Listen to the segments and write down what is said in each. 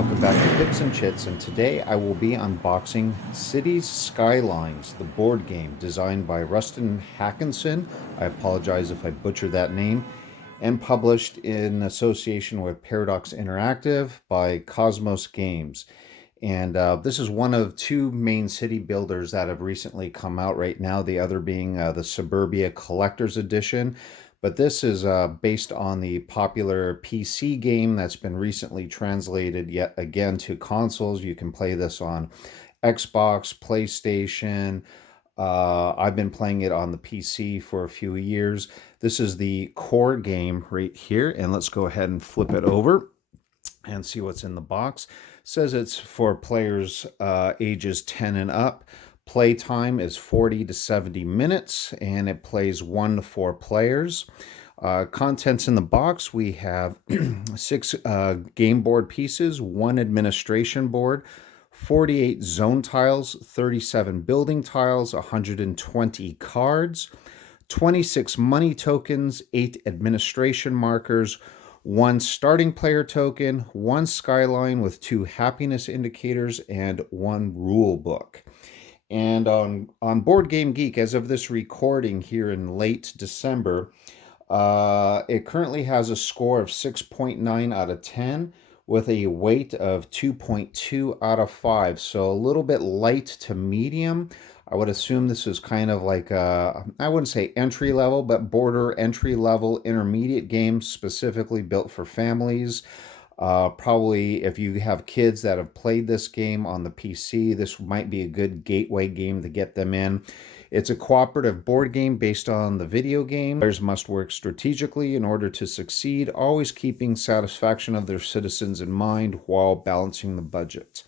welcome back to Pips-N-Chits, and today I will be unboxing Cities Skylines, the board game designed by Rustin Hackinson. I apologize if I butchered that name, and published in association with Paradox Interactive by Kosmos Games. And this is one of two main city builders that have recently come out right now, the other being the Suburbia Collector's Edition. But this is based on the popular PC game that's been recently translated yet again to consoles. You can play this on Xbox, PlayStation. I've been playing it on the PC for a few years. This is the core game right here, and let's go ahead and flip it over and see what's in the box. It says it's for players ages 10 and up. Playtime is 40 to 70 minutes, and it plays 1 to 4 players. Contents in the box, we have 6 game board pieces, 1 administration board, 48 zone tiles, 37 building tiles, 120 cards, 26 money tokens, 8 administration markers, 1 starting player token, 1 skyline with 2 happiness indicators, and 1 rule book. And on Board Game Geek, as of this recording here in late December, it currently has a score of 6.9 out of 10 with a weight of 2.2 out of 5. So a little bit light to medium. I would assume this is kind of like I wouldn't say entry level, but border entry level intermediate game specifically built for families. Probably if you have kids that have played this game on the PC, this might be a good gateway game to get them in. It's a cooperative board game based on the video game. Players must work strategically in order to succeed, always keeping satisfaction of their citizens in mind while balancing the budget.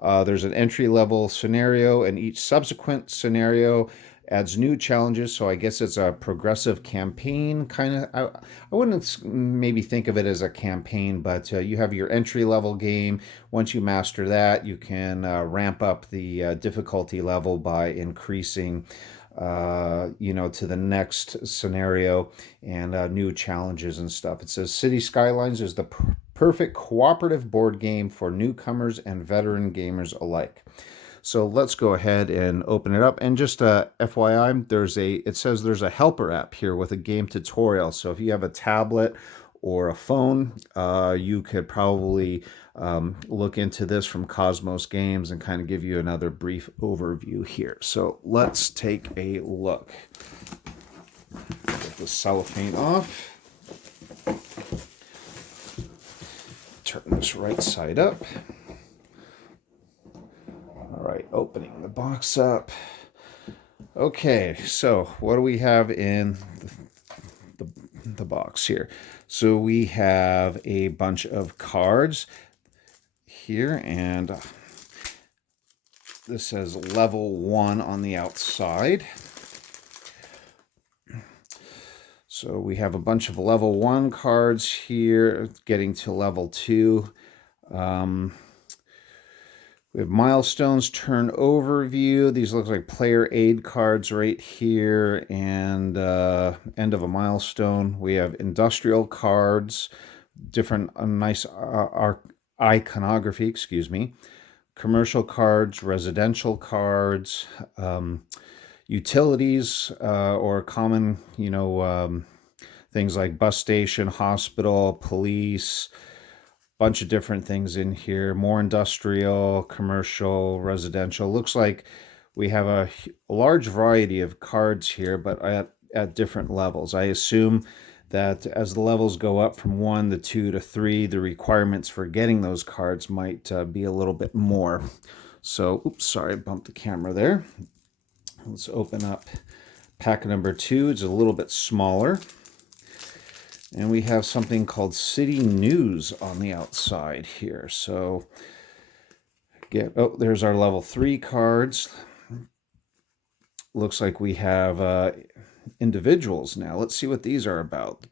There's an entry-level scenario, and each subsequent scenario adds new challenges, so I guess it's a progressive campaign kind of. I wouldn't maybe think of it as a campaign, but you have your entry-level game. Once you master that, you can ramp up the difficulty level by increasing to the next scenario and new challenges and stuff. It says City Skylines is the perfect cooperative board game for newcomers and veteran gamers alike. So let's go ahead and open it up. And just FYI, it says there's a helper app here with a game tutorial. So if you have a tablet or a phone, you could probably look into this from Kosmos Games and kind of give you another brief overview here. So let's take a look. Get the cellophane off. Turn this right side up. All right, opening the box up. Okay, so what do we have in the box here? So we have a bunch of cards here, and this says level 1 on the outside. So we have a bunch of level 1 cards here, getting to level 2. We have milestones, turn overview. These look like player aid cards right here, and end of a milestone. We have industrial cards, different nice iconography, commercial cards, residential cards, utilities, or common, things like bus station, hospital, police, bunch of different things in here. More industrial, commercial, residential. Looks like we have a large variety of cards here, but at different levels. I assume that as the levels go up from 1 to 2 to 3, the requirements for getting those cards might be a little bit more. So, oops, sorry, I bumped the camera there. Let's open up pack number 2. It's a little bit smaller. And we have something called City News on the outside here. So, there's our level 3 cards. Looks like we have individuals now. Let's see what these are about.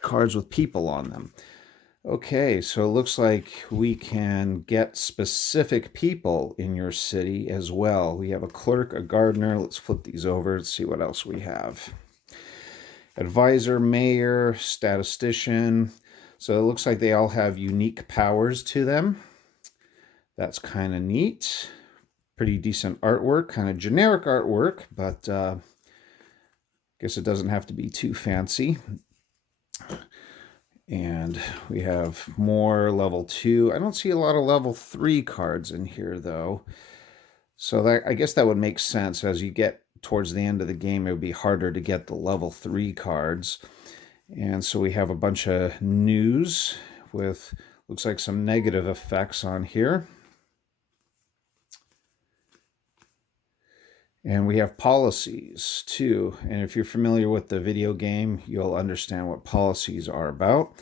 Cards with people on them. Okay, so it looks like we can get specific people in your city as well. We have a clerk, a gardener. Let's flip these over and see what else we have. Advisor, mayor, statistician. So it looks like they all have unique powers to them. That's kind of neat. Pretty decent artwork, kind of generic artwork, but guess it doesn't have to be too fancy. And we have more level 2. I don't see a lot of level 3 cards in here, though. So that, I guess that would make sense. As you get towards the end of the game, it would be harder to get the level 3 cards. And so we have a bunch of news with, looks like some negative effects on here. And we have policies too. And if you're familiar with the video game, you'll understand what policies are about.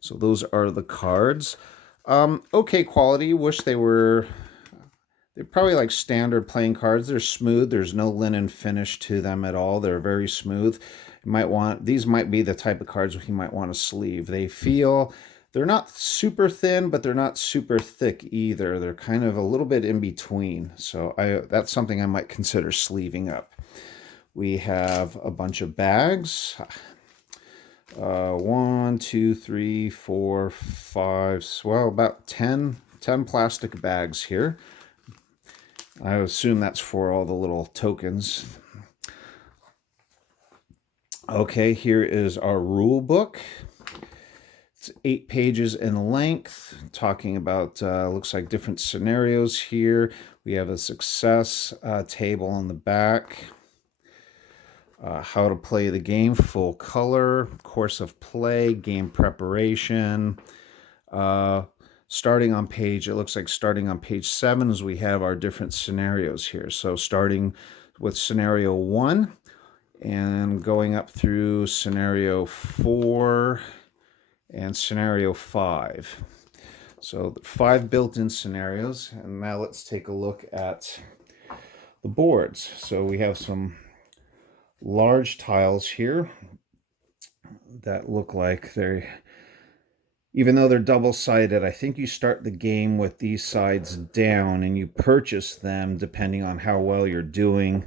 So those are the cards. Okay quality. Wish they're probably like standard playing cards. They're smooth. There's no linen finish to them at all. They're very smooth. These might be the type of cards you might want to sleeve. They're not super thin, but they're not super thick either. They're kind of a little bit in between. So that's something I might consider sleeving up. We have a bunch of bags. 1, 2, 3, 4, 5, well, about 10 plastic bags here. I assume that's for all the little tokens. Okay, here is our rule book. It's 8 pages in length, talking about, looks like different scenarios here. We have a success table on the back. How to play the game, full color, course of play, game preparation. Starting on page, it looks like starting on page 7 as we have our different scenarios here. So starting with scenario 1 and going up through scenario 4 and scenario 5. So 5 built-in scenarios. And now let's take a look at the boards. So we have some large tiles here that look like even though they're double-sided, I think you start the game with these sides down and you purchase them depending on how well you're doing.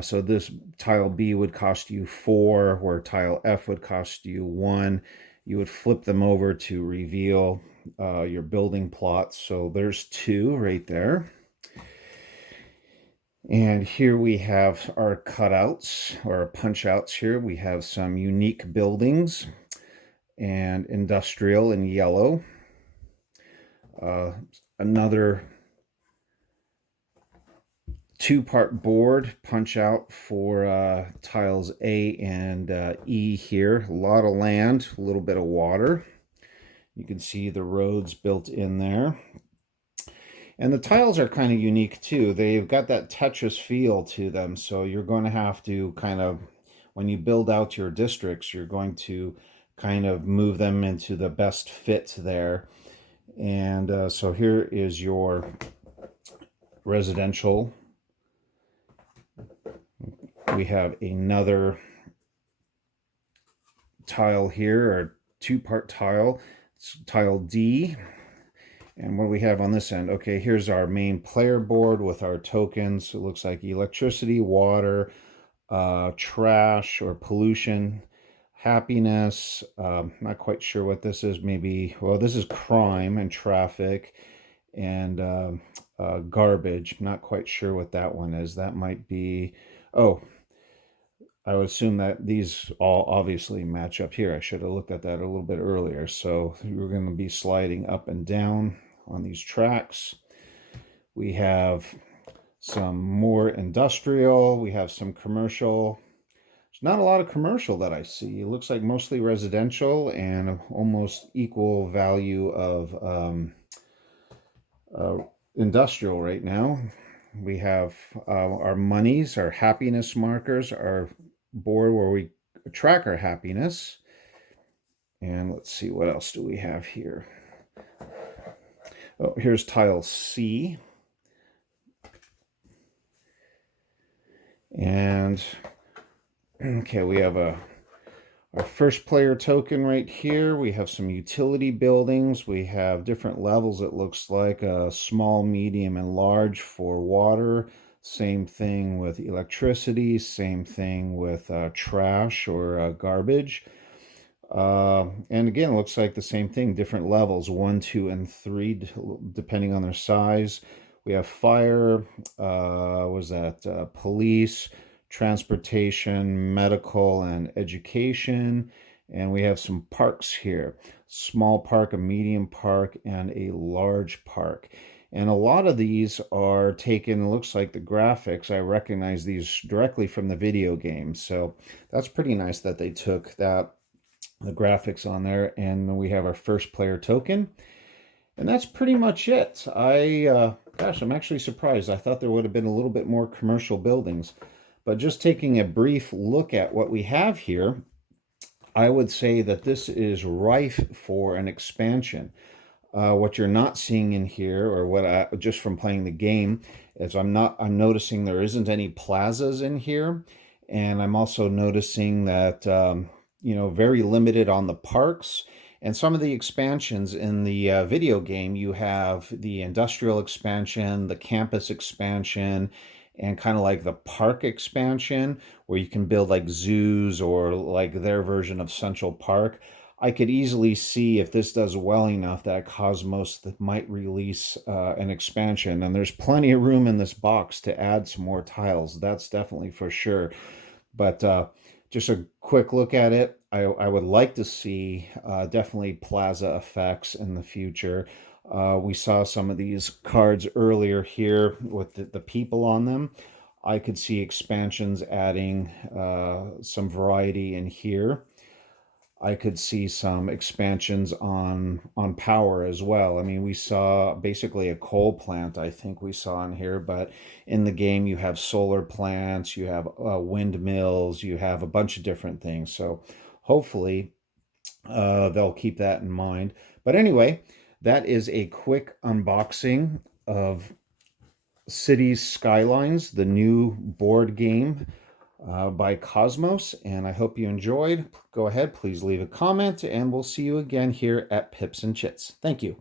So this tile B would cost you 4, where tile F would cost you 1. You would flip them over to reveal your building plots. So there's 2 right there. And here we have our cutouts or punch outs here. We have some unique buildings and industrial in yellow. Another 2-part board punch out for tiles A and E here. A lot of land, a little bit of water. You can see the roads built in there. And the tiles are kind of unique too. They've got that Tetris feel to them. So you're going to have to kind of, when you build out your districts, you're going to kind of move them into the best fit there. And so here is your residential. We have another tile here, or 2-part tile. It's tile D. And what do we have on this end? Okay, here's our main player board with our tokens. It looks like electricity, water, trash or pollution, happiness. Not quite sure what this is. Maybe, well, this is crime and traffic, and garbage. Not quite sure what that one is. That might be, oh, I would assume that these all obviously match up here. I should have looked at that a little bit earlier. So we're going to be sliding up and down on these tracks. We have some more industrial. We have some commercial. There's not a lot of commercial that I see. It looks like mostly residential and almost equal value of industrial right now. We have our monies, our happiness markers, our board where we track our happiness. And let's see, what else do we have here? Oh, here's tile C. And okay, we have our first player token right here. We have some utility buildings. We have different levels, it looks like, small, medium, and large for water. Same thing with electricity. Same thing with trash or garbage. And again, it looks like the same thing, different levels, 1, 2, and 3, depending on their size. We have fire, was that police, transportation, medical, and education. And we have some parks here, small park, a medium park, and a large park. And a lot of these are taken, it looks like the graphics, I recognize these directly from the video game. So that's pretty nice that they took the graphics on there, and we have our first player token, and that's pretty much it. Gosh, I'm actually surprised. I thought there would have been a little bit more commercial buildings, but just taking a brief look at what we have here, I would say that this is rife for an expansion. What you're not seeing in here, or what I just from playing the game, is I'm noticing there isn't any plazas in here, and I'm also noticing that very limited on the parks. And some of the expansions in the video game, you have the industrial expansion, the campus expansion, and kind of like the park expansion, where you can build like zoos or like their version of Central Park. I could easily see if this does well enough that Cosmos that might release an expansion, and there's plenty of room in this box to add some more tiles. That's definitely for sure. But just a quick look at it, I would like to see definitely plaza effects in the future. We saw some of these cards earlier here with the people on them. I could see expansions adding some variety in here. I could see some expansions on power as well. I mean, we saw basically a coal plant, I think we saw in here, but in the game you have solar plants, you have windmills, you have a bunch of different things. So hopefully they'll keep that in mind. But anyway, that is a quick unboxing of Cities Skylines, the new board game by Kosmos, and I hope you enjoyed. Go ahead, please leave a comment, and we'll see you again here at Pips and Chits. Thank you.